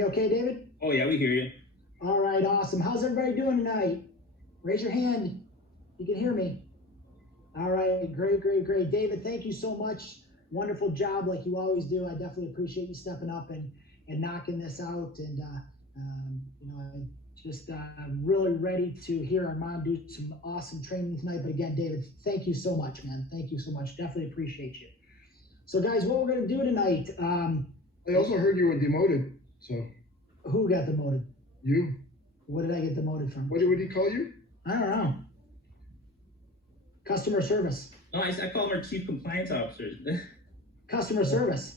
me okay, David? Oh yeah, we hear you. All right, awesome. How's everybody doing tonight? Raise your hand. You can hear me. All right, great. David, thank you so much. Wonderful job like you always do. I definitely appreciate you stepping up and knocking this out. And, I'm just really ready to hear Armand do some awesome training tonight. But again, David, thank you so much, man. Thank you so much. Definitely appreciate you. So guys, what we're going to do tonight. I also heard you were demoted, so. Who got demoted? You. What did I get demoted from? What did he call you? I don't know. Customer service. No, I call them our chief compliance officers. Customer service.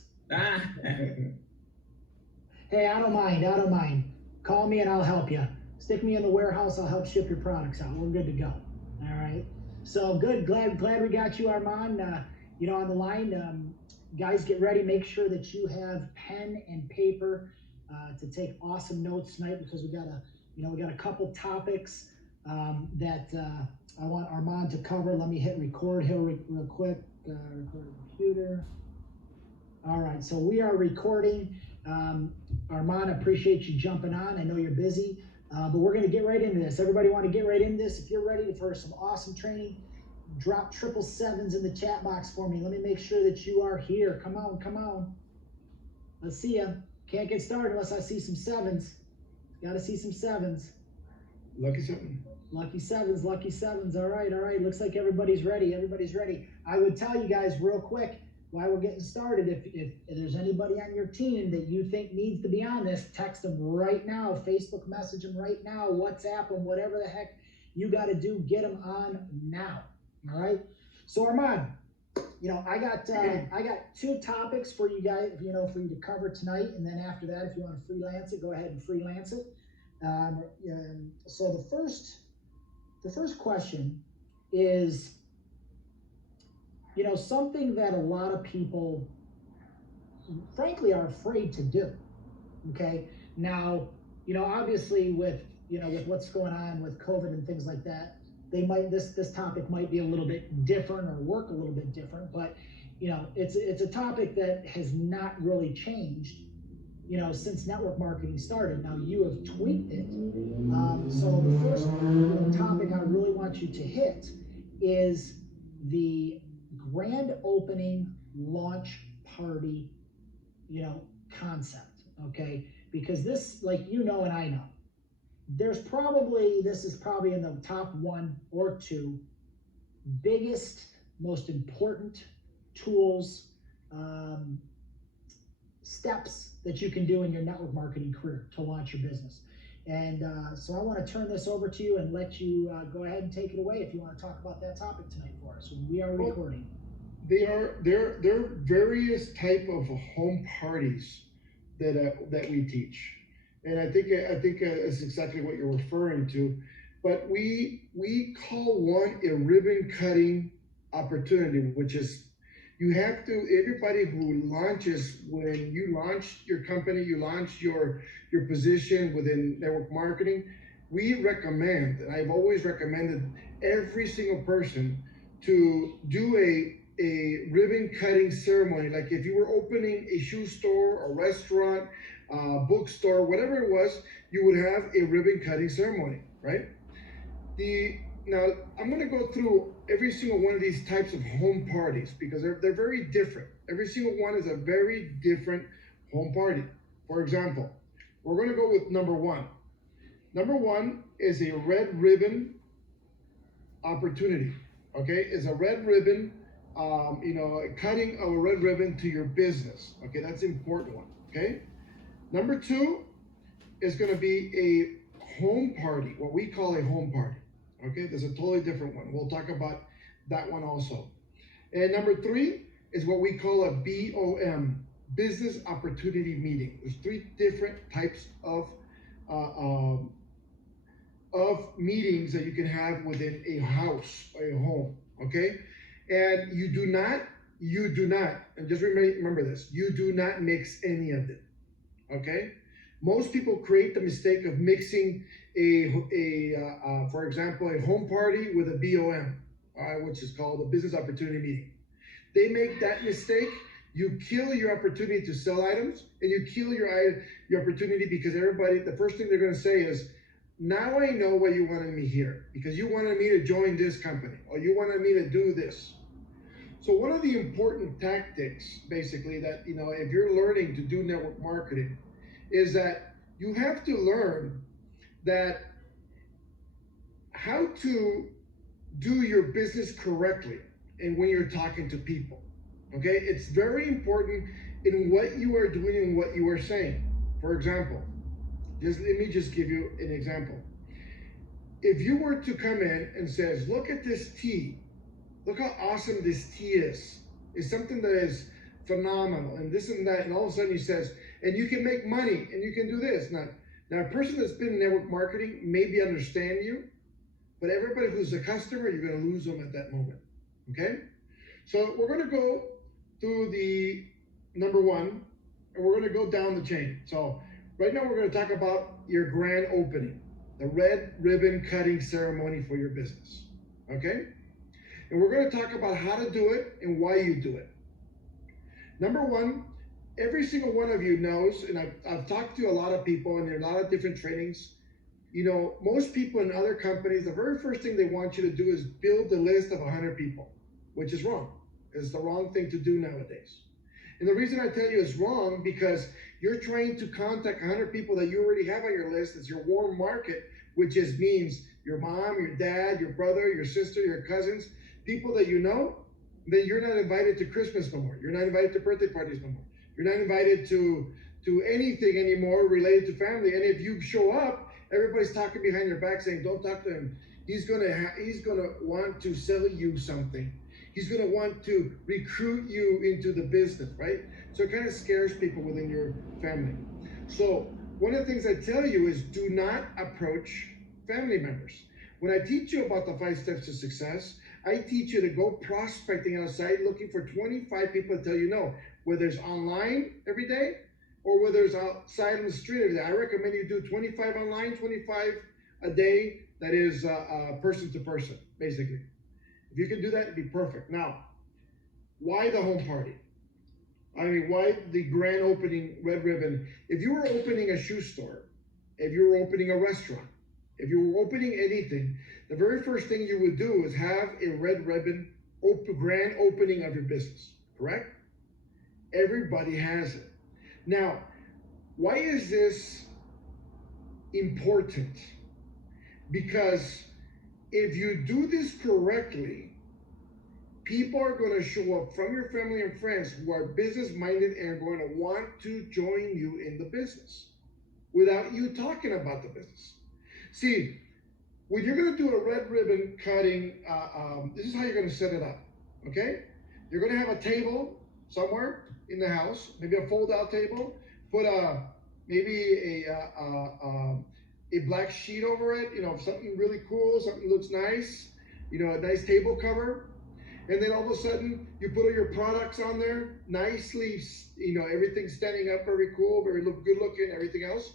Hey, I don't mind. Call me and I'll help you. Stick me in the warehouse, I'll help ship your products out. We're good to go. All right. So good, glad we got you, Armand. On the line. Guys, get ready. Make sure that you have pen and paper to take awesome notes tonight, because we got a couple topics that I want Armand to cover. Let me hit record here real quick. Record computer. All right, so we are recording. Armand, I appreciate you jumping on. I know you're busy, but we're going to get right into this. Everybody want to get right into this? If you're ready for some awesome training, drop 777s in the chat box for me. Let me make sure that you are here. Come on. Let's see ya. Can't get started unless I see some sevens. Got to see some sevens. Lucky seven. Lucky sevens. All right. Looks like everybody's ready. I would tell you guys real quick while we're getting started, if there's anybody on your team that you think needs to be on this, text them right now, Facebook message them right now, WhatsApp them, whatever the heck you got to do, get them on now. All right. So Armand, I got two topics for you guys, for you to cover tonight, and then after that, if you want to freelance it, go ahead and freelance it. So the first question is, something that a lot of people, frankly, are afraid to do. Okay. Now, obviously with what's going on with COVID and things like that, this topic might be a little bit different or work a little bit different, but it's a topic that has not really changed since network marketing started. Now you have tweaked it. So the first topic I really want you to hit is the grand opening launch party concept. Okay, because this, like and I know, this is probably in the top 1 or 2 biggest, most important tools, steps that you can do in your network marketing career to launch your business. And so I want to turn this over to you and let you go ahead and take it away if you want to talk about that topic tonight for us. We are recording. There are various type of home parties that we teach. And I think it's exactly what you're referring to, but we call one a ribbon cutting opportunity, which is everybody who launches, when you launch your company, you launch your position within network marketing, we recommend, and I've always recommended every single person to do a ribbon cutting ceremony. Like if you were opening a shoe store, a restaurant, bookstore, whatever it was, you would have a ribbon cutting ceremony, right? Now I'm going to go through every single one of these types of home parties because they're very different. Every single one is a very different home party. For example, we're going to go with number 1. Number 1 is a red ribbon opportunity. Okay, is a red ribbon, cutting of a red ribbon to your business. Okay, that's an important one. Okay. Number 2 is going to be a home party, what we call a home party. Okay, there's a totally different one. We'll talk about that one also. And number 3 is what we call a BOM, business opportunity meeting. There's 3 different types of meetings that you can have within a house, a home. Okay, and you do not, and just remember this, you do not mix any of them. Okay, most people create the mistake of mixing for example, a home party with a BOM, which is called a business opportunity meeting. They make that mistake You kill your opportunity to sell items, and you kill your opportunity because everybody, the first thing they're going to say is, now I know why you wanted me here, because you wanted me to join this company, or you wanted me to do this. So one of the important tactics, basically, that, if you're learning to do network marketing, is that you have to learn that how to do your business correctly and when you're talking to people. Okay, it's very important in what you are doing and what you are saying. For example, let me give you an example. If you were to come in and says, look at this tea, look how awesome this tea is. It's something that is phenomenal, and this and that, and all of a sudden he says, and you can make money, and you can do this. Now a person that's been in network marketing maybe understand you, but everybody who's a customer, you're going to lose them at that moment. Okay, so we're going to go through the number one, and we're going to go down the chain. So right now we're going to talk about your grand opening, the red ribbon cutting ceremony for your business. Okay, and we're going to talk about how to do it and why you do it. Number one, every single one of you knows, and I've talked to a lot of people, and there are a lot of different trainings. Most people in other companies, the very first thing they want you to do is build a list of 100 people, which is wrong. It's the wrong thing to do nowadays. And the reason I tell you it's wrong, because you're trying to contact 100 people that you already have on your list. It's your warm market, which means your mom, your dad, your brother, your sister, your cousins, people that you know. Then you're not invited to Christmas no more. You're not invited to birthday parties no more. You're not invited to anything anymore related to family. And if you show up, everybody's talking behind your back saying, don't talk to him. He's gonna want to sell you something. He's gonna want to recruit you into the business, right? So it kind of scares people within your family. So one of the things I tell you is, do not approach family members. When I teach you about the 5 steps to success, I teach you to go prospecting outside, looking for 25 people to tell you no, whether it's online every day or whether it's outside on the street every day. I recommend you do 25 online, 25 a day. That is person to person, basically. If you can do that, it'd be perfect. Now, why the home party? I mean, why the grand opening red ribbon? If you were opening a shoe store, if you were opening a restaurant, if you were opening anything, the very first thing you would do is have a red ribbon grand opening of your business, correct? Everybody has it. Now, why is this important? Because if you do this correctly, people are going to show up from your family and friends who are business minded and are going to want to join you in the business without you talking about the business. See, when you're going to do a red ribbon cutting, this is how you're going to set it up. Okay, you're going to have a table somewhere in the house, maybe a fold-out table. Put maybe a black sheet over it, something really cool, something that looks nice, a nice table cover. And then all of a sudden you put all your products on there nicely, everything standing up, very cool, very good looking, everything else.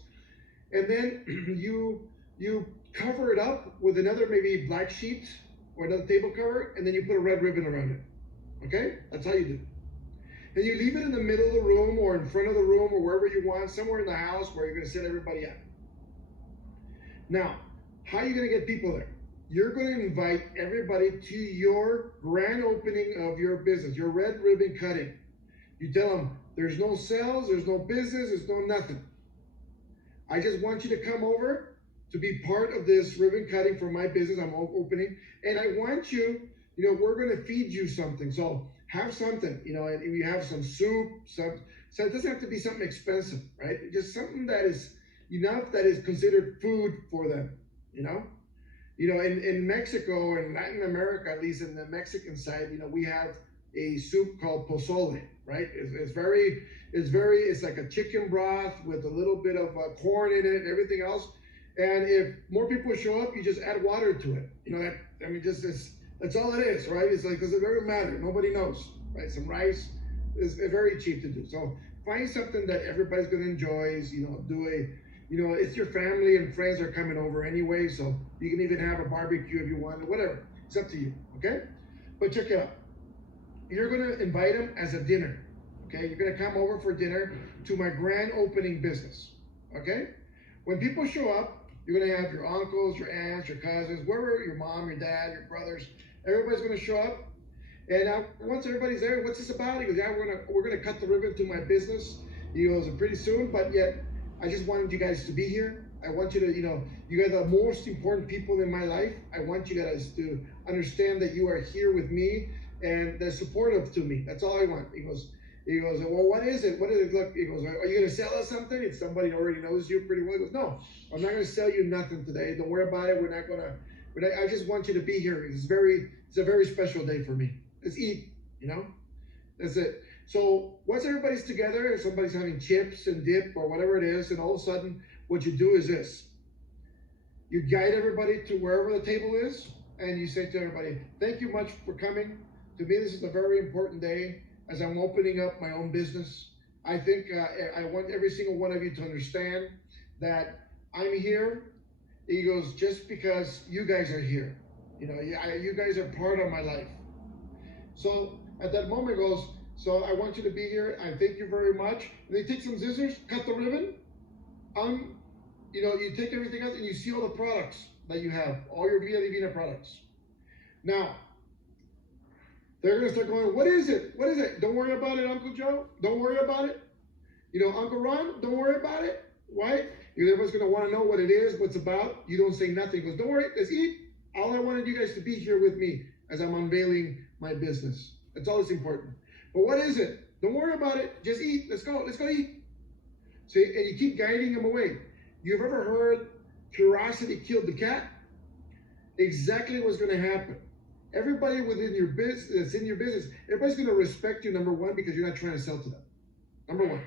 And then you cover it up with another maybe black sheet or another table cover, and then you put a red ribbon around it. Okay, that's how you do it. And you leave it in the middle of the room or in front of the room or wherever you want, somewhere in the house where you're going to set everybody up. Now, how are you going to get people there? You're going to invite everybody to your grand opening of your business, your red ribbon cutting. You tell them there's no sales, there's no business, there's no nothing. I just want you to come over to be part of this ribbon cutting for my business I'm opening. And I want you, we're going to feed you something. So have something, and if you have some soup, so it doesn't have to be something expensive, right? Just something that is enough that is considered food for them, in Mexico and Latin America, at least in the Mexican side, we have a soup called pozole, right? It's like a chicken broth with a little bit of corn in it and everything else. And if more people show up, you just add water to it. That's all it is, right? It's like, does it really matter? Nobody knows, right? Some rice is very cheap to do. So find something that everybody's going to enjoy. It's your family and friends are coming over anyway, so you can even have a barbecue if you want, or whatever. It's up to you, okay? But check it out. You're going to invite them as a dinner, Okay, you're gonna come over for dinner to my grand opening business. Okay, when people show up, you're gonna have your uncles, your aunts, your cousins, wherever, your mom, your dad, your brothers. Everybody's gonna show up. And once everybody's there, what's this about? He goes, yeah, we're gonna cut the ribbon to my business. He goes, pretty soon, but yet I just wanted you guys to be here. I want you to, you guys are the most important people in my life. I want you guys to understand that you are here with me and they're supportive to me. That's all I want. He goes, well, what is it? What is it? Look, he goes, are you gonna sell us something? If somebody already knows you pretty well. He goes, no, I'm not gonna sell you nothing today. Don't worry about it. I just want you to be here. It's a very special day for me. Let's eat, that's it. So once everybody's together, if somebody's having chips and dip or whatever it is, and all of a sudden what you do is this. You guide everybody to wherever the table is, and you say to everybody, thank you much for coming. To me, this is a very important day as I'm opening up my own business. I think I want every single one of you to understand that I'm here. He goes, just because you guys are here. You guys are part of my life. So at that moment goes, so I want you to be here. I thank you very much. And they take some scissors, cut the ribbon. You take everything else and you see all the products that you have, all your Vida Divina products. Now, they're gonna start going, what is it? What is it? Don't worry about it, Uncle Joe. Don't worry about it. Uncle Ron, don't worry about it. Why? Everybody's gonna wanna know what it is, what's about. You don't say nothing. He goes, don't worry, let's eat. All I wanted you guys to be here with me as I'm unveiling my business. That's all that's important. But what is it? Don't worry about it. Just eat. Let's go eat. See, and you keep guiding them away. You've ever heard curiosity killed the cat? Exactly what's going to happen. Everybody within your business, that's in your business, everybody's going to respect you, number one, because you're not trying to sell to them. Number one.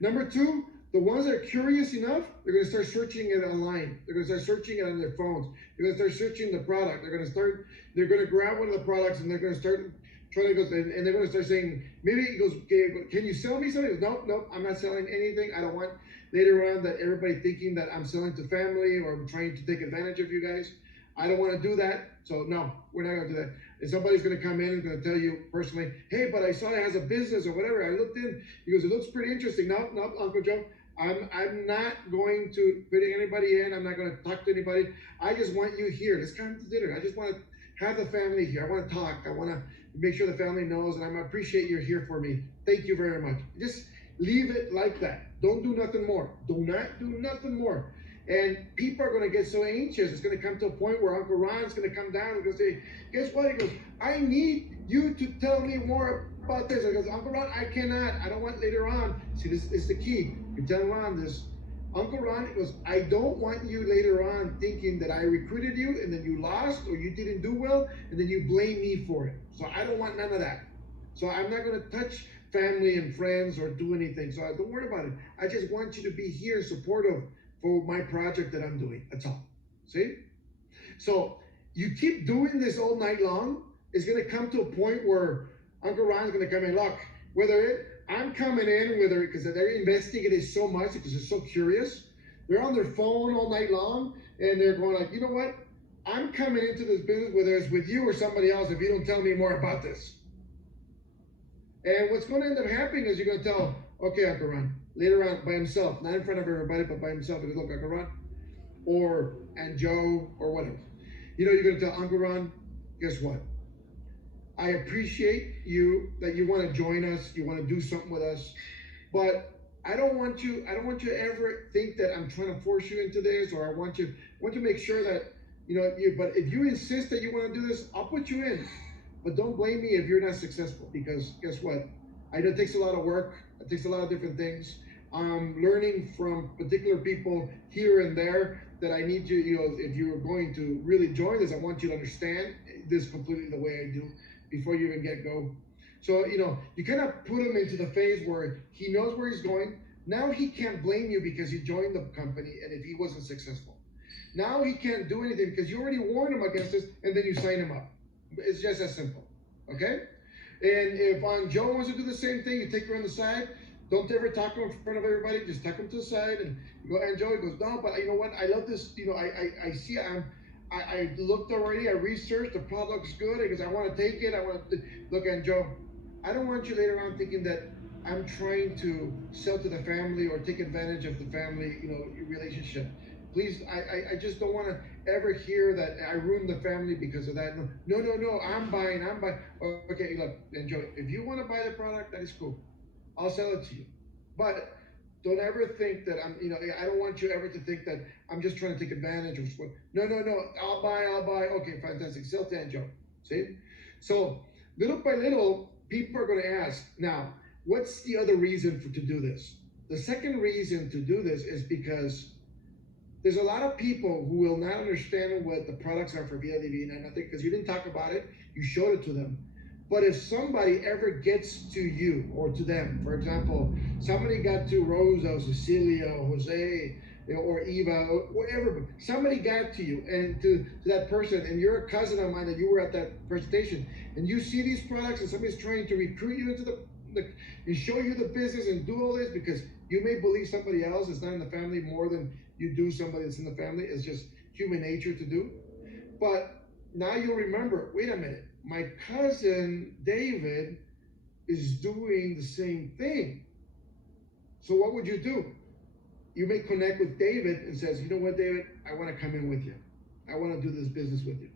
Number two, the ones that are curious enough, they're going to start searching it online. They're going to start searching it on their phones. They're going to start searching the product. They're going to grab one of the products and they're going to start trying to go, and they're going to start saying, maybe he goes, okay, can you sell me something? He goes, nope, I'm not selling anything. I don't want later on that everybody thinking that I'm selling to family or I'm trying to take advantage of you guys. I don't want to do that. So no, we're not going to do that. And somebody's going to come in and going to tell you personally, hey, but I saw it has a business or whatever. I looked in. He goes, it looks pretty interesting. No, Uncle Joe, I'm not going to put anybody in. I'm not going to talk to anybody. I just want you here. Let's come to dinner. I just want to have the family here. I want to talk. I want to make sure the family knows, and I appreciate you're here for me. Thank you very much. Just leave it like that. Don't do nothing more. Do not do nothing more. And people are going to get so anxious. It's going to come to a point where Uncle Ron's going to come down and going to say, guess what? He goes, I need you to tell me more about this. I goes, Uncle Ron, I cannot. I don't want later on. See, this is the key. You tell Ron this. Uncle Ron, he goes, I don't want you later on thinking that I recruited you and then you lost or you didn't do well and then you blame me for it. So I don't want none of that. So I'm not going to touch family and friends or do anything. So don't worry about it. I just want you to be here supportive for my project that I'm doing. That's all. See? So you keep doing this all night long. It's going to come to a point where Uncle Ron's going to come in. Look, I'm coming in because they're investigating so much because they're so curious. They're on their phone all night long and they're going like, you know what? I'm coming into this business, whether it's with you or somebody else, if you don't tell me more about this. And what's going to end up happening is you're going to tell, okay, Uncle Ron, later on by himself, not in front of everybody, but by himself, and look, Uncle Ron, and Joe, or whatever. You're going to tell Uncle Ron, guess what? I appreciate you that you want to join us, you want to do something with us, but I don't want you to ever think that I'm trying to force you into this, or I want to make sure that, but if you insist that you want to do this, I'll put you in. But don't blame me if you're not successful, because guess what? I know it takes a lot of work. It takes a lot of different things. I'm learning from particular people here and there that I need you, if you're going to really join this, I want you to understand this completely the way I do before you even get go. So, you cannot put him into the phase where he knows where he's going. Now he can't blame you because you joined the company and if he wasn't successful. Now he can't do anything because you already warned him against this and then you sign him up. It's just as simple, okay? And if Joe wants to do the same thing, you take her on the side. Don't ever talk to him in front of everybody. Just tuck him to the side and you go. And Joe goes, no, but you know what? I love this. I see. I looked already. I researched. The product looks good because I want to take it. I want to look. And Joe, I don't want you later on thinking that I'm trying to sell to the family or take advantage of the family, relationship. Please, I just don't want to ever hear that I ruined the family because of that. No, I'm buying. Okay, look, enjoy. If you want to buy the product, that is cool. I'll sell it to you. But don't ever think that I don't want you ever to think that I'm just trying to take advantage of what. No, I'll buy. Okay, fantastic. Sell to Joe. See? So little by little, people are going to ask, now, what's the other reason to do this? The second reason to do this is because there's a lot of people who will not understand what the products are for Vida Divina, and I think because you didn't talk about it, you showed it to them. But if somebody ever gets to you or to them, for example, somebody got to Rosa, Cecilia, Jose, or Eva, or whatever, somebody got to you and to that person, and you're a cousin of mine that you were at that presentation, and you see these products and somebody's trying to recruit you into and show you the business and do all this because you may believe somebody else is not in the family more than you do somebody that's in the family. It's just human nature to do. But now you'll remember, wait a minute, my cousin David is doing the same thing. So what would you do? You may connect with David and says, you know what, David, I want to come in with you. I want to do this business with you.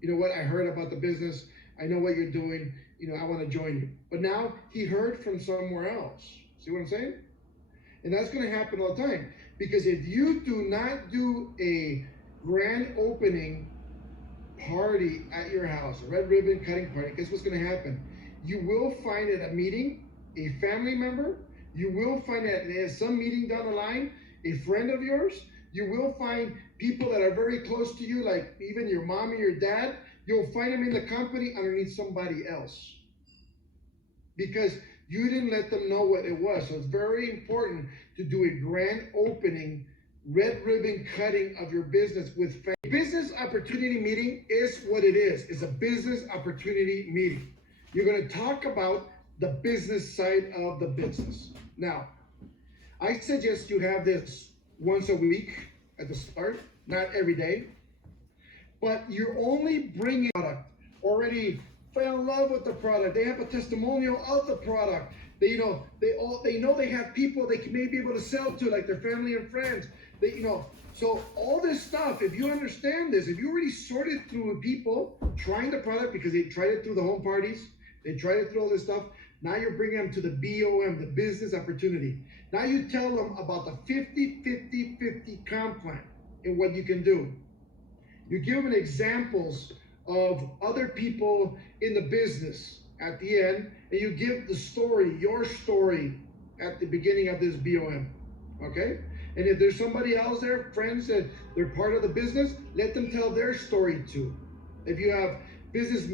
You know what, I heard about the business. I know what you're doing. I want to join you. But now he heard from somewhere else. See what I'm saying? And that's going to happen all the time. Because if you do not do a grand opening party at your house, a red ribbon cutting party, guess what's going to happen? You will find at a meeting a family member. You will find at some meeting down the line a friend of yours. You will find people that are very close to you, like even your mom and your dad. You'll find them in the company underneath somebody else because you didn't let them know what it was. So it's very important to do a grand opening, red ribbon cutting of your business with family. Business opportunity meeting is what it is. It's a business opportunity meeting. You're going to talk about the business side of the business. Now, I suggest you have this once a week at the start, not every day. But you're only bringing product. Already fell in love with the product. They have a testimonial of the product. They know they have people they may be able to sell to, like their family and friends. So all this stuff. If you understand this, if you already sorted through people trying the product because they tried it through the home parties, they tried it through all this stuff. Now you're bringing them to the BOM, the business opportunity. Now you tell them about the 50-50-50 comp plan and what you can do. You give them examples of other people in the business at the end, and you give the story, your story, at the beginning of this BOM, okay? And if there's somebody else there, friends that they're part of the business, let them tell their story too. If you have business,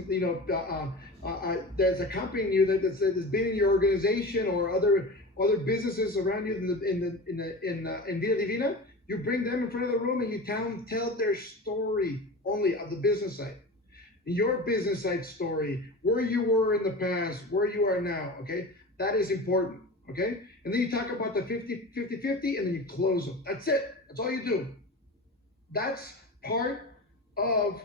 that's accompanying you that's been in your organization or other businesses around you in Vida Divina, you bring them in front of the room and you tell their story only of the business side. Your business side story, where you were in the past, where you are now, okay? That is important, okay? And then you talk about the 50-50 and then you close them. That's it. That's all you do. That's part of,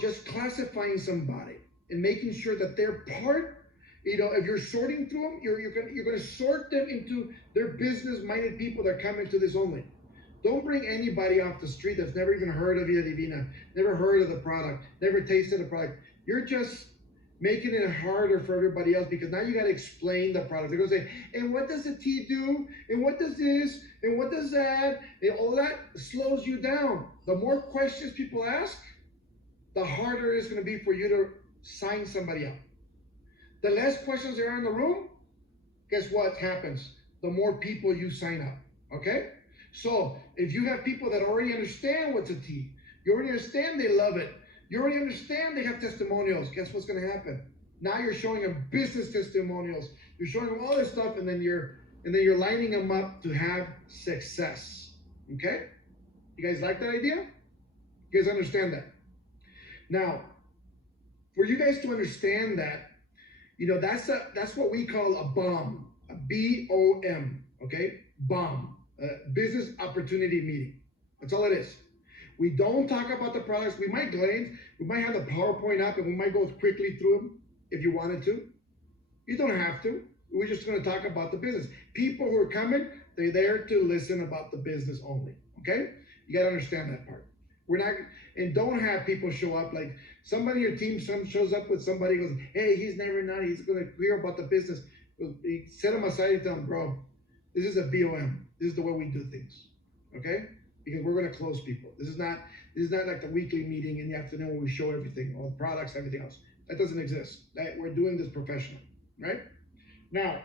just classifying somebody and making sure that they're part. If you're sorting through them, you're going to sort them into their business-minded people that come into this only. Don't bring anybody off the street that's never even heard of Vida Divina, never heard of the product, never tasted the product. You're just making it harder for everybody else because now you got to explain the product. They're going to say, and what does the tea do? And what does this? And what does that? And all that slows you down. The more questions people ask, the harder it's going to be for you to sign somebody up. The less questions there are in the room, guess what happens? The more people you sign up, okay? So if you have people that already understand what's a tea, you already understand they love it, you already understand they have testimonials, guess what's going to happen? Now you're showing them business testimonials, you're showing them all this stuff, and then you're lining them up to have success. Okay? You guys like that idea? You guys understand that? Now, for you guys to understand that, that's what we call a BOM, a BOM, okay? BOM. Business opportunity meeting. That's all it is. We don't talk about the products. We might glance. We might have the PowerPoint up and we might go quickly through them if you wanted to. You don't have to. We're just going to talk about the business. People who are coming, they're there to listen about the business only. Okay? You got to understand that part. We're not, and don't have people show up like somebody in your team shows up with somebody goes, hey, he's never known, he's going to hear about the business. Set them aside and tell them, bro, this is a BOM. This is the way we do things. Okay? Because we're going to close people. This is not like the weekly meeting in the afternoon where we show everything, all the products, everything else. That doesn't exist. We're doing this professionally, right? Now,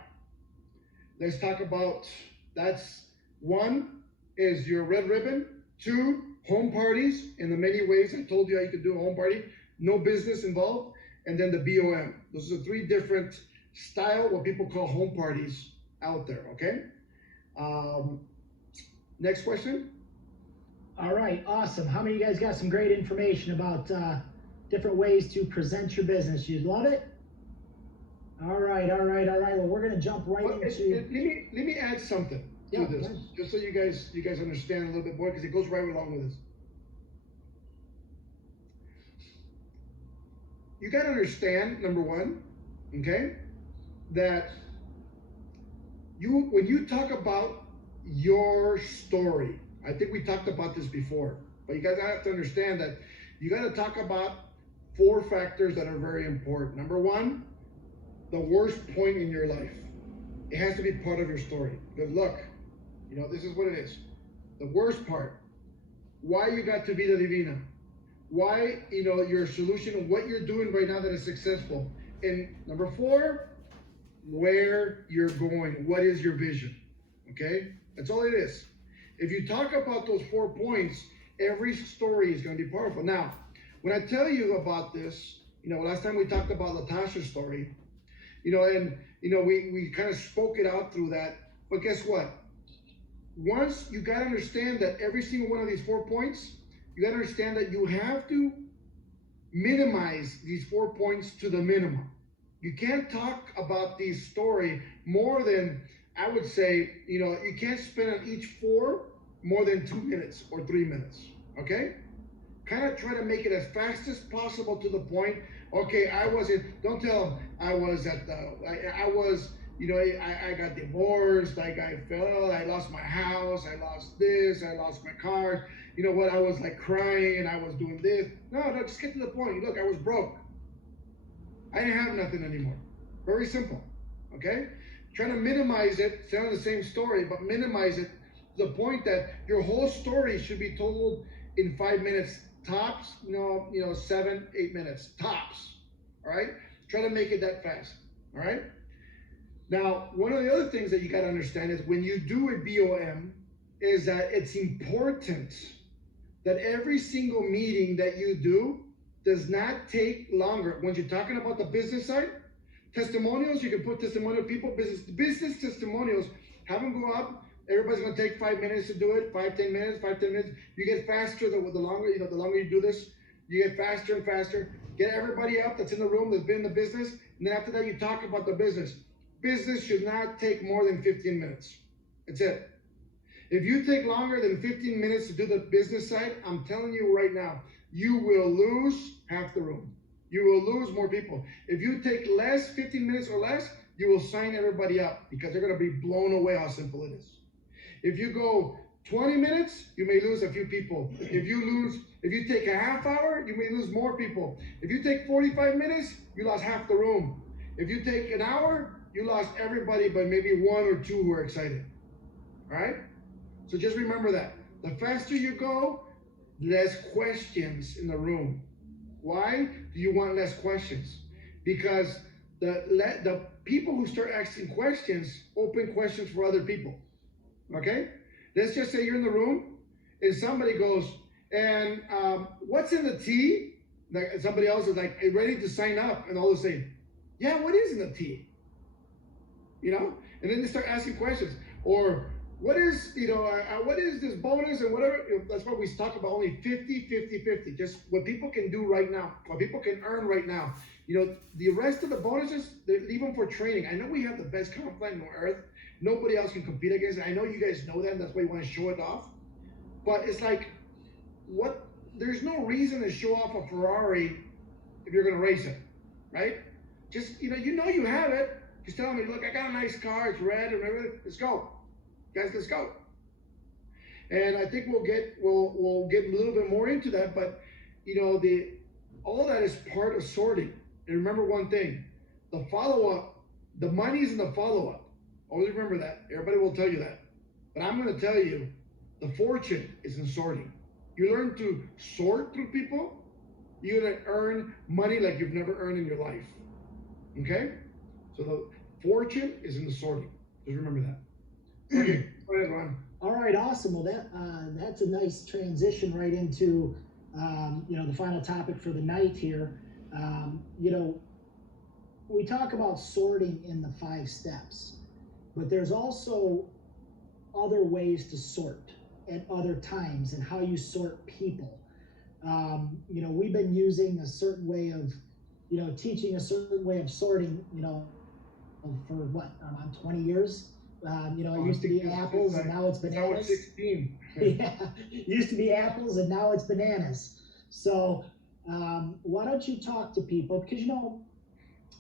let's talk about, that's one is your red ribbon. Two, home parties in the many ways I told you how you could do a home party. No business involved. And then the BOM. Those are three different style, what people call home parties out there, okay? Next question. All right, awesome. How many of you guys got some great information about different ways to present your business? You love it? All right. Well, we're gonna jump right into. Let me add something to this, just so you guys understand a little bit more, because it goes right along with this. You gotta understand, number one, okay, that when you talk about your story, I think we talked about this before, but you guys have to understand that you got to talk about 4 factors that are very important. Number one, the worst point in your life. It has to be part of your story. Because look, this is what it is. The worst part, why you got to Vida Divina, why, your solution, what you're doing right now that is successful. And number 4, where you're going, what is your vision, okay? That's all it is. If you talk about those 4 points, every story is going to be powerful. Now, when I tell you about this, last time we talked about Latasha's story, we kind of spoke it out through that. But guess what? Once you got to understand that every single one of these 4 points, you got to understand that you have to minimize these 4 points to the minimum. You can't talk about this story more than, I would say, you can't spend on each 4 more than 2 minutes or 3 minutes, okay? Kind of try to make it as fast as possible to the point. Okay, don't tell them I got divorced, I lost my house, I lost this, I lost my car. You know what, I was like crying, I was doing this. No, just get to the point. Look, I was broke. I didn't have nothing anymore. Very simple, okay? Try to minimize it, tell the same story, but minimize it to the point that your whole story should be told in 5 minutes tops, 7, 8 minutes tops, all right? Try to make it that fast, all right? Now, one of the other things that you got to understand is when you do a BOM is that it's important that every single meeting that you do does not take longer. When you're talking about the business side, testimonials, you can put testimonial people, business testimonials, have them go up. Everybody's going to take 5 minutes to do it, 10 minutes. You get faster the longer, the longer you do this, you get faster and faster. Get everybody up that's in the room that's been in the business. And then after that, you talk about the business. Business should not take more than 15 minutes. That's it. If you take longer than 15 minutes to do the business side, I'm telling you right now, you will lose half the room. You will lose more people. If you take 15 minutes or less, you will sign everybody up because they're going to be blown away how simple it is. If you go 20 minutes, you may lose a few people. If you take a half hour, you may lose more people. If you take 45 minutes, you lost half the room. If you take an hour, you lost everybody but maybe 1 or 2 who are excited. All right? So just remember that. The faster you go, less questions in the room. Why do you want less questions? Because the people who start asking questions open questions for other people. Okay? Let's just say you're in the room and somebody goes, and what's in the tea? Like somebody else is like, hey, ready to sign up, and all of a sudden, yeah, what is in the tea? And then they start asking questions. Or what is this bonus and whatever? That's why we talk about only 50. Just what people can do right now, what people can earn right now. The rest of the bonuses, they leave them for training. I know we have the best comp plan on earth. Nobody else can compete against it. I know you guys know that, and that's why you want to show it off. But it's like, there's no reason to show off a Ferrari if you're going to race it, right? Just, you have it. Just tell me, look, I got a nice car, it's red and everything. Let's go, guys, let's go. And I think we'll get a little bit more into that, but all that is part of sorting. And remember one thing, the follow-up, the money's in the follow-up. Always remember that. Everybody will tell you that. But I'm going to tell you, the fortune is in sorting. You learn to sort through people, you're going to earn money like you've never earned in your life. Okay? So the fortune is in the sorting. Just remember that. Okay, go ahead, Ron. All right, awesome. Well, that's a nice transition right into the final topic for the night here. We talk about sorting in the 5 steps, but there's also other ways to sort at other times and how you sort people. We've been using a certain way of, teaching a certain way of sorting, for what, around 20 years. It used to be apples and now it's bananas. Now it's 16. Yeah, it used to be apples and now it's bananas. So why don't you talk to people? Because,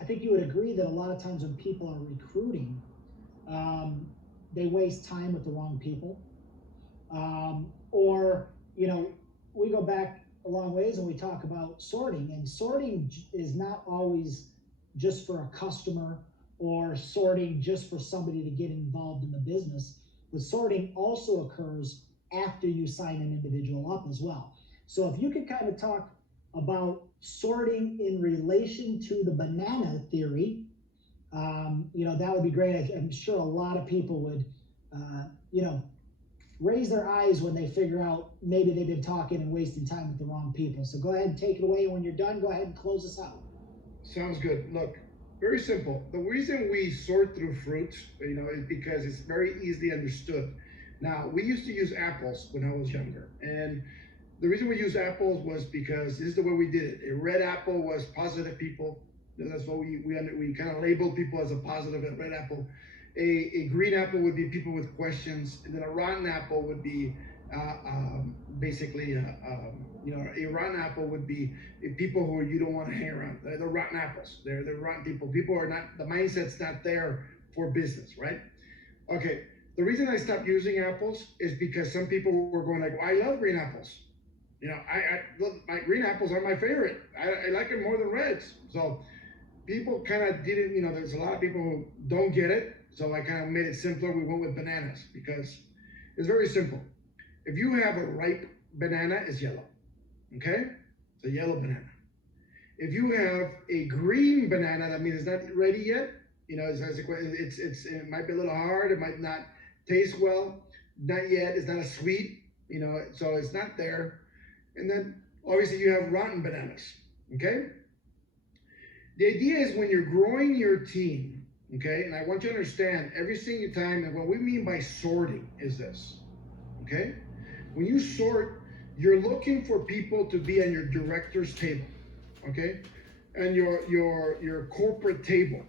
I think you would agree that a lot of times when people are recruiting, they waste time with the wrong people. We go back a long ways and we talk about sorting, and sorting is not always just for a customer or sorting just for somebody to get involved in the business, but sorting also occurs after you sign an individual up as well. So if you could kind of talk about sorting in relation to the banana theory, that would be great. I'm sure a lot of people would, raise their eyes when they figure out maybe they've been talking and wasting time with the wrong people. So go ahead and take it away. When you're done, go ahead and close us out. Sounds good. Look, very simple. The reason we sort through fruits, is because it's very easily understood. Now, we used to use apples when I was younger, and the reason we used apples was because this is the way we did it. A red apple was positive people. That's what we kind of labeled people as a positive at red apple. A green apple would be people with questions, and then a rotten apple would be a rotten apple would be people who you don't want to hang around. They're rotten apples. They're rotten people. People are not, the mindset's not there for business, right? Okay, the reason I stopped using apples is because some people were going like, I love green apples. My green apples are my favorite. I like them more than reds. So people kind of didn't, there's a lot of people who don't get it. So I kind of made it simpler. We went with bananas because it's very simple. If you have a ripe banana, it's yellow. Okay? It's a yellow banana. If you have a green banana, that means it's not ready yet. It might be a little hard. It might not taste well. Not yet. It's not as sweet. So it's not there. And then obviously you have rotten bananas. Okay? The idea is when you're growing your team, okay, and I want you to understand every single time, and what we mean by sorting is this, okay? When you sort, you're looking for people to be on your director's table, okay? And your corporate table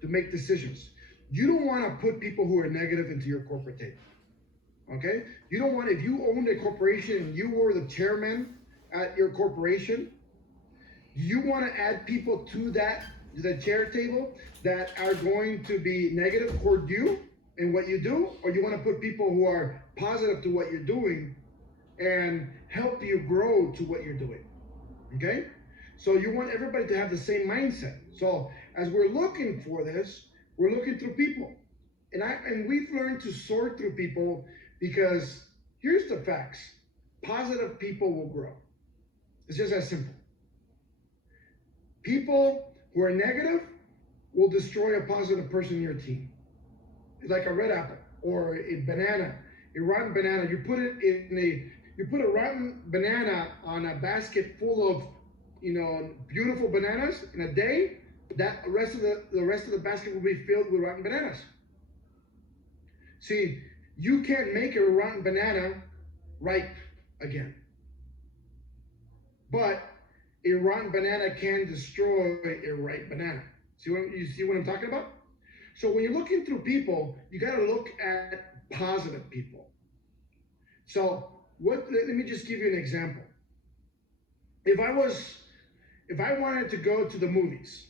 to make decisions. You don't want to put people who are negative into your corporate table, okay? You don't want, if you owned a corporation and you were the chairman at your corporation, you want to add people to the chair table that are going to be negative toward you and what you do, or you want to put people who are positive to what you're doing and help you grow to what you're doing, okay? So you want everybody to have the same mindset. So as we're looking for this, we're looking through people. And we've learned to sort through people because here's the facts. Positive people will grow. It's just that simple. People who are negative will destroy a positive person in your team. It's like a red apple or a banana, a rotten banana. You put a rotten banana on a basket full of, beautiful bananas in a day. The rest of the basket will be filled with rotten bananas. See, you can't make a rotten banana ripe again, but a rotten banana can destroy a ripe banana. You see what I'm talking about? So when you're looking through people, you got to look at positive people. So let me just give you an example. If I wanted to go to the movies,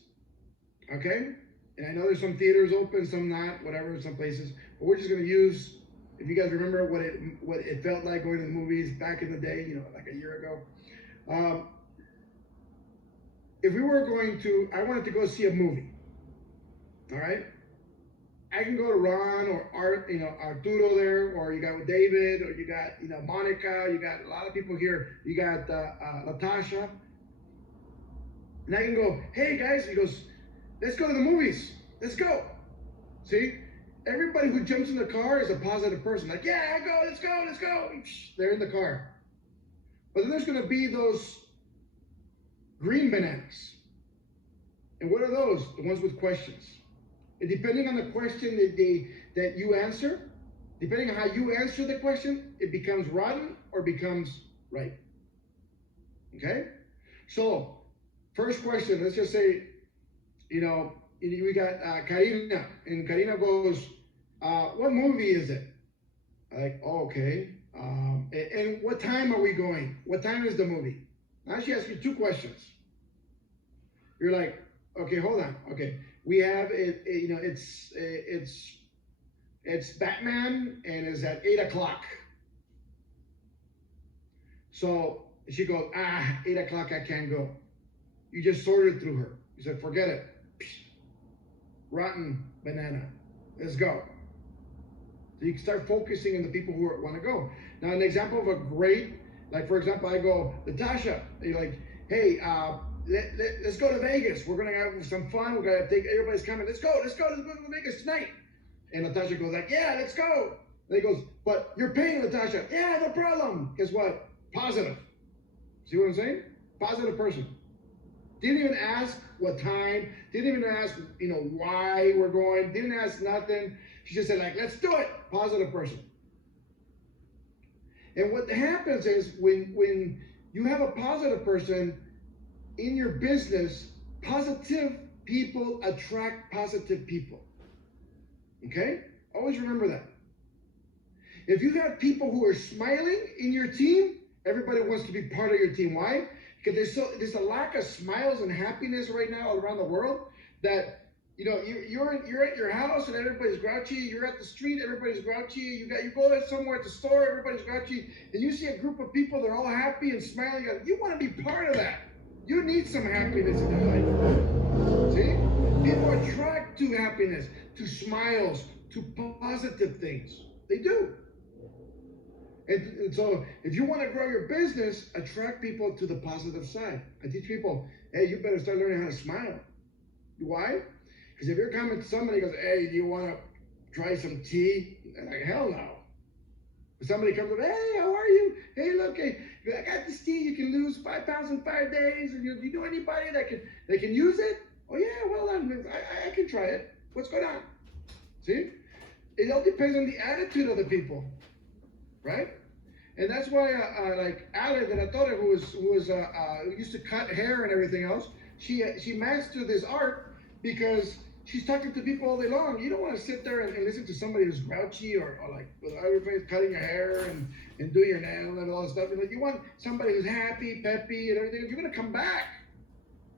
okay, And I know there's some theaters open, some not, whatever, some places. But we're just gonna use, if you guys remember what it felt like going to the movies back in the day, like a year ago. If we were going to, I wanted to go see a movie. All right. I can go to Ron or Arturo there, or you got David, or you got Monica, you got a lot of people here. You got Latasha, and I can go, hey guys. He goes, let's go to the movies. Let's go. See, everybody who jumps in the car is a positive person. Like, yeah, go, let's go, let's go. They're in the car. But then there's gonna be those green bananas, and what are those? The ones with questions. And depending on the question that you answer, depending on how you answer the question, it becomes rotten or becomes right. Okay? So, first question, let's just say, we got Karina, and Karina goes, what movie is it? Like, oh, okay. And what time are we going? What time is the movie? Now she asks you two questions. You're like, okay, hold on. Okay. We have it, it's Batman and it's at 8:00. So she goes, 8:00, I can't go. You just sorted through her. You said, forget it. Rotten banana. Let's go. So you can start focusing on the people who want to go. Now, an example of a great, like for example, I go, Natasha, you're like, hey, let's go to Vegas. We're gonna have some fun. We're gonna take everybody's coming. Let's go to Vegas tonight. And Natasha goes like, yeah, let's go. And he goes, but you're paying, Natasha. Yeah, no problem. Guess what? Positive. See what I'm saying? Positive person. Didn't even ask what time. Didn't even ask, why we're going. Didn't ask nothing. She just said like, let's do it. Positive person. And what happens is when you have a positive person in your business, positive people attract positive people. Okay? Always remember that. If you have people who are smiling in your team, everybody wants to be part of your team. Why? Because there's a lack of smiles and happiness right now all around the world that you're at your house and everybody's grouchy. You're at the street, everybody's grouchy. You go there somewhere at the store, everybody's grouchy, and you see a group of people, they're all happy and smiling. You want to be part of that. You need some happiness in your life. See? People attract to happiness, to smiles, to positive things. They do. And so if you want to grow your business, attract people to the positive side. I teach people, hey, you better start learning how to smile. Why? Because if you're coming to somebody who goes, hey, do you want to try some tea? And like, hell no. If somebody comes up, hey, how are you? Hey, look, hey, I got this tea. You can lose 5 pounds in 5 days. And you know anybody that can use it? Oh yeah, well I can try it. What's going on? See? It all depends on the attitude of the people, right? And that's why, like Ale de la Torre, who used to cut hair and everything else, she mastered this art because she's talking to people all day long. You don't want to sit there and listen to somebody who's grouchy or like with everybody's cutting your hair and doing your nails and all that stuff. You want somebody who's happy, peppy, and everything. You're gonna come back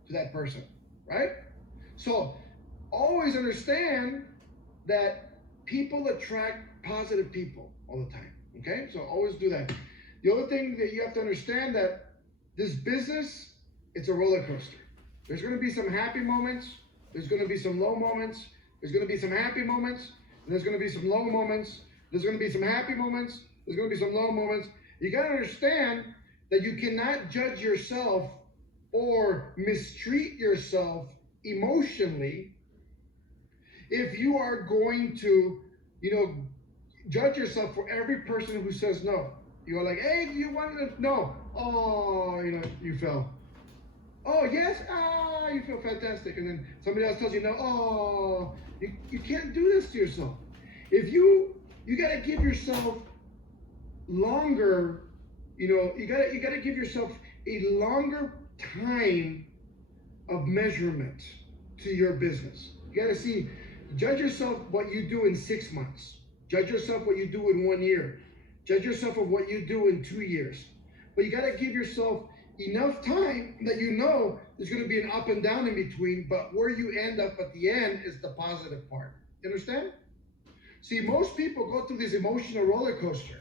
to that person, right? So always understand that people attract positive people all the time. Okay, so always do that. The other thing that you have to understand that this business, it's a roller coaster. There's going to be some happy moments. There's going to be some low moments. There's going to be some happy moments. And there's going to be some low moments. There's going to be some happy moments. There's going to be some low moments. You got to understand that you cannot judge yourself or mistreat yourself emotionally if you are going to, judge yourself for every person who says no. You go like, hey, do you want to? No. Oh, you fell. Oh, yes. You feel fantastic. And then somebody else tells you no. Oh, you can't do this to yourself. If you got to give yourself longer, you got to give yourself a longer time of measurement to your business. You got to judge yourself what you do in 6 months. Judge yourself what you do in 1 year. Judge yourself of what you do in 2 years. But you got to give yourself enough time that you know there's going to be an up and down in between, but where you end up at the end is the positive part. You understand? See, most people go through this emotional roller coaster.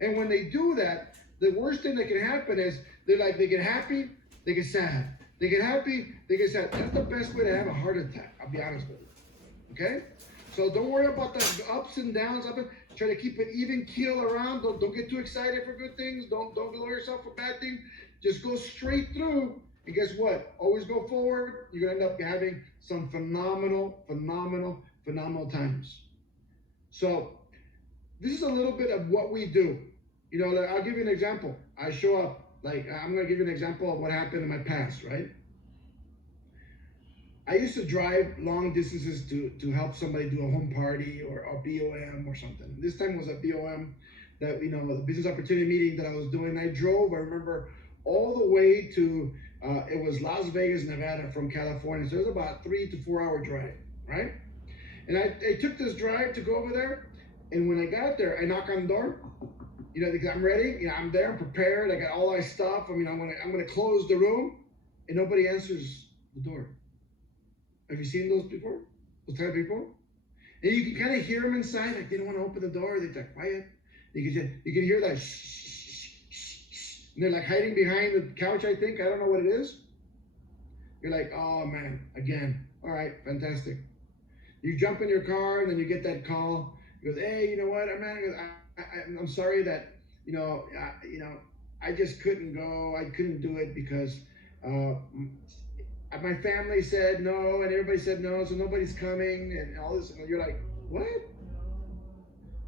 And when they do that, the worst thing that can happen is they get happy, they get sad. They get happy, they get sad. That's the best way to have a heart attack, I'll be honest with you. Okay? So don't worry about the ups and downs of it. Try to keep an even keel around. Don't get too excited for good things. Don't lower yourself for bad things. Just go straight through. And guess what? Always go forward. You're gonna end up having some phenomenal times. So this is a little bit of what we do. You know, I'll give you an example. I show up, like, I'm gonna give you an example of what happened in my past, right? I used to drive long distances to help somebody do a home party or a BOM or something. This time was a BOM that, you know, the business opportunity meeting that I was doing. I drove, I remember, all the way to, it was Las Vegas, Nevada from California. So it was about 3 to 4 hour drive, right? And I took this drive to go over there. And when I got there, I knock on the door, you know, because I'm ready, you know, I'm there, I'm prepared. I got all my stuff. I mean, I'm gonna close the room, and nobody answers the door. Have you seen those before? Those type of people? And you can kind of hear them inside, like they don't want to open the door. They're quiet. You can hear that shh, shh, shh, shh. And they're like hiding behind the couch, I think. I don't know what it is. You're like, oh man, again. All right, fantastic. You jump in your car, and then you get that call. He goes, hey, you know what, I'm sorry that, I just couldn't go. I couldn't do it because my family said no, and everybody said no, so nobody's coming, and all this. And you're like, what?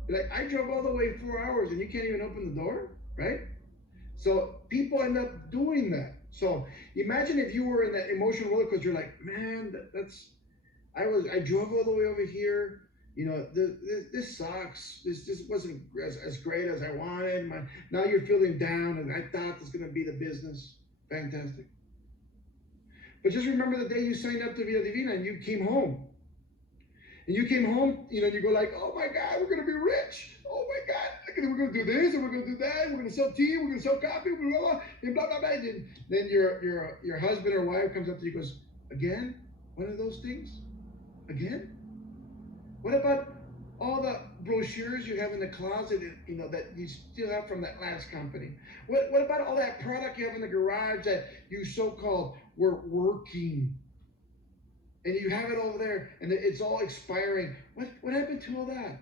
You're like, I drove all the way 4 hours, and you can't even open the door, right? So people end up doing that. So imagine if you were in that emotional roller coaster. You're like, man, I drove all the way over here. You know, this sucks. This wasn't as great as I wanted. Now you're feeling down, and I thought this was going to be the business. Fantastic. But just remember the day you signed up to Vida Divina and you came home. And you came home, you know, you go like, oh my God, we're going to be rich. Oh my God, we're going to do this and we're going to do that. We're going to sell tea, we're going to sell coffee, blah, blah, and blah, blah, blah. And then your husband or wife comes up to you and goes, again? One of those things? Again? What about all the brochures you have in the closet, you know, that you still have from that last company? What about all that product you have in the garage that you so-called were working? And you have it over there, and it's all expiring. What happened to all that?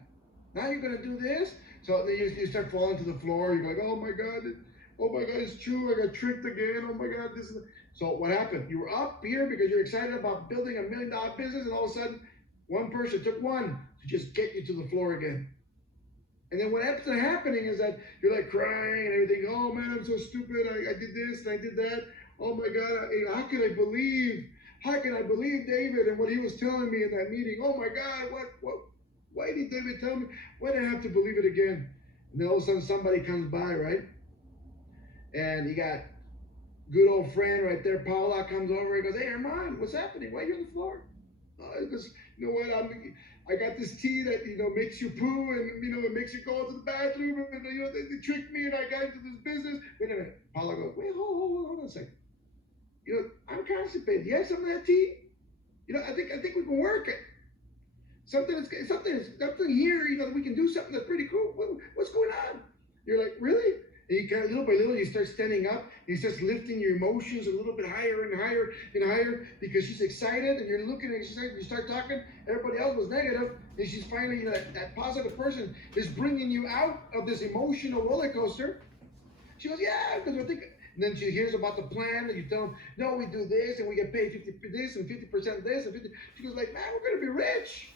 Now you're going to do this? So then you start falling to the floor. You're like, oh my God, it's true. I got tricked again. Oh my God, this is... So what happened? You were up here because you're excited about building $1 million business, and all of a sudden, one person took one to just get you to the floor again. And then what ends up happening is that you're like crying and everything. Oh man, I'm so stupid. I did this and I did that. Oh my God, how can I believe David and what he was telling me in that meeting? Oh my God, why did David tell me? Why did I have to believe it again? And then all of a sudden somebody comes by, right? And you got good old friend right there, Paula, comes over. He goes, hey, Armand, what's happening? Why are you on the floor? He goes, you know what, I got this tea that, you know, makes you poo and, you know, it makes you go to the bathroom and, you know, they tricked me and I got into this business. Wait a minute. Paula goes, wait, hold on a second. You know, I'm constipated. You have some of that tea? You know, I think we can work it. Something here, you know, we can do something that's pretty cool. What's going on? You're like, really? And you kind of, little by little, you start standing up, and he starts lifting your emotions a little bit higher and higher and higher because she's excited, and you're looking and you start talking. Everybody else was negative, and she's finally, you know, that positive person is bringing you out of this emotional roller coaster. She goes, yeah, because I think. And then she hears about the plan, and you tell them, no, we do this, and we get paid 50% this and 50% of this, and 50. She goes like, man, we're gonna be rich.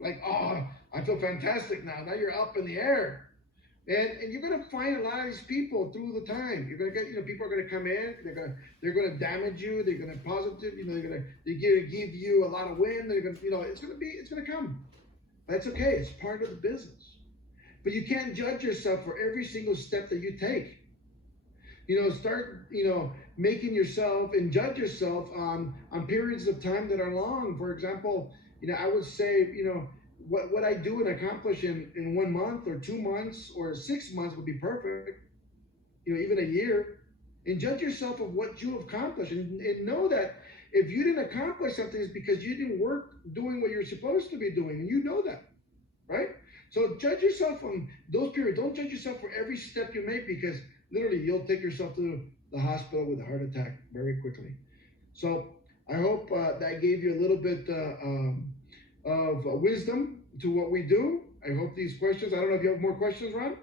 Like, oh, I feel fantastic now. Now you're up in the air. And you're gonna find a lot of these people through the time. You're gonna get, you know, people are gonna come in. They're gonna damage you. They're gonna positive. You know, they're gonna give you a lot of wind. They're gonna, you know, it's gonna come. That's okay. It's part of the business. But you can't judge yourself for every single step that you take. You know, start, you know, making yourself and judge yourself on periods of time that are long. For example, you know, I would say, you know, what I do and accomplish in 1 month or 2 months or 6 months would be perfect. You know, even a year. and judge yourself of what you have accomplished, and know that if you didn't accomplish something, it's because you didn't work doing what you're supposed to be doing, and you know that, right? So judge yourself on those periods. Don't judge yourself for every step you make, because literally you'll take yourself to the hospital with a heart attack very quickly. So I hope that gave you a little bit of wisdom to what we do. I hope these questions, I don't know if you have more questions, Ron?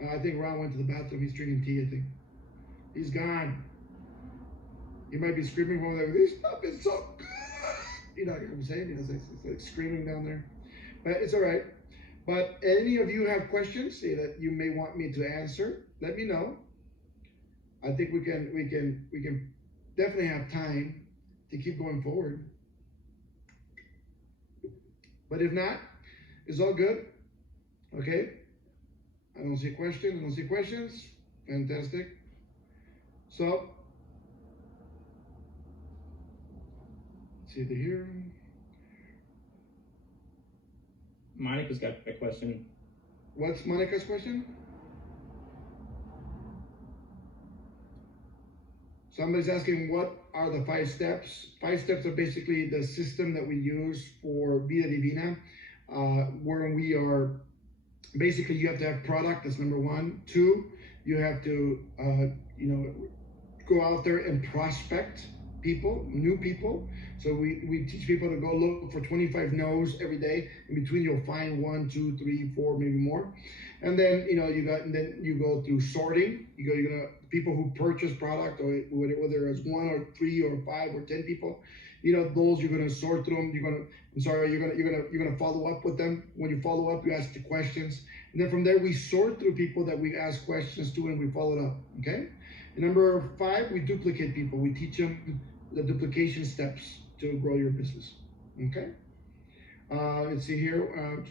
I think Ron went to the bathroom. He's drinking tea, I think. He's gone. He might be screaming from there, this stuff is so good. You know what I'm saying? It's like screaming down there. But it's all right. But any of you have questions that you may want me to answer, let me know. I think we can definitely have time to keep going forward. But if not, it's all good. Okay? I don't see questions. I don't see questions. Fantastic. So, let's see here. Monica's got a question. What's Monica's question? Somebody's asking, what are the 5 steps? 5 steps are basically the system that we use for Vida Divina, where we are, basically you have to have product, that's number 1. 2, you have to, go out there and prospect people, new people. So we teach people to go look for 25 no's every day. In between, you'll find 1, 2, 3, 4, maybe more. And then then you go through sorting. You're gonna people who purchase product, or whether it's 1 or 3 or 5 or 10 people. Those you're gonna sort through them. You're gonna follow up with them. When you follow up, you ask the questions, and then from there we sort through people that we ask questions to, and we follow up. Okay. And number 5, we duplicate people. We teach them the duplication steps to grow your business. Okay. Let's see here.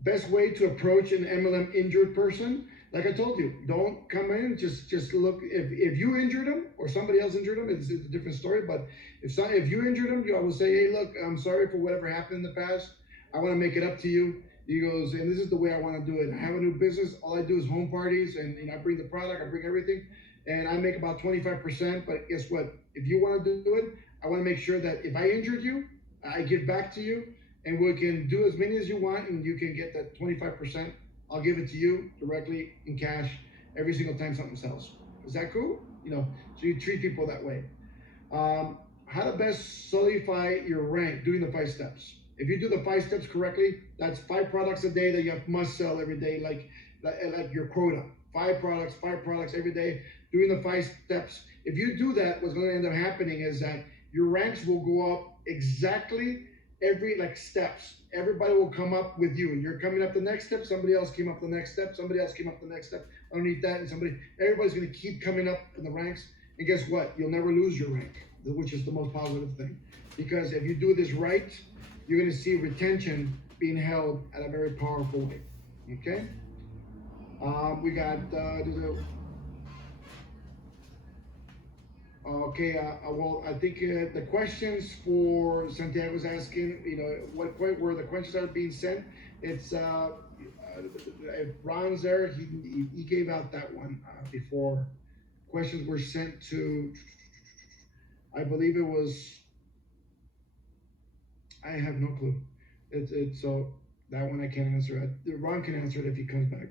Best way to approach an MLM injured person. Like I told you, don't come in, just look. If you injured them or somebody else injured them, it's a different story. But if you injured them, I will say, hey, look, I'm sorry for whatever happened in the past. I want to make it up to you. He goes, and this is the way I want to do it. I have a new business. All I do is home parties, and I bring the product, I bring everything, and I make about 25%. But guess what? If you want to do it, I want to make sure that if I injured you, I give back to you, and we can do as many as you want, and you can get that 25%. I'll give it to you directly in cash every single time something sells. Is that cool? So you treat people that way. How to best solidify your rank, doing the 5 steps. If you do the 5 steps correctly, that's 5 products a day that you must sell every day, like your quota. 5 products every day, doing the 5 steps. If you do that, what's going to end up happening is that your ranks will go up exactly every steps. Everybody will come up with you. You're coming up the next step, somebody else came up the next step, somebody else came up the next step underneath that, and everybody's going to keep coming up in the ranks. And guess what? You'll never lose your rank, which is the most positive thing. Because if you do this right, you're going to see retention being held at a very powerful way. Okay? We got well, I think the questions for Santiago's asking, where the questions are being sent. It's if Ron's there, he gave out that one before. Questions were sent to, I believe it was, I have no clue. It's so that one I can't answer. Ron can answer it if he comes back.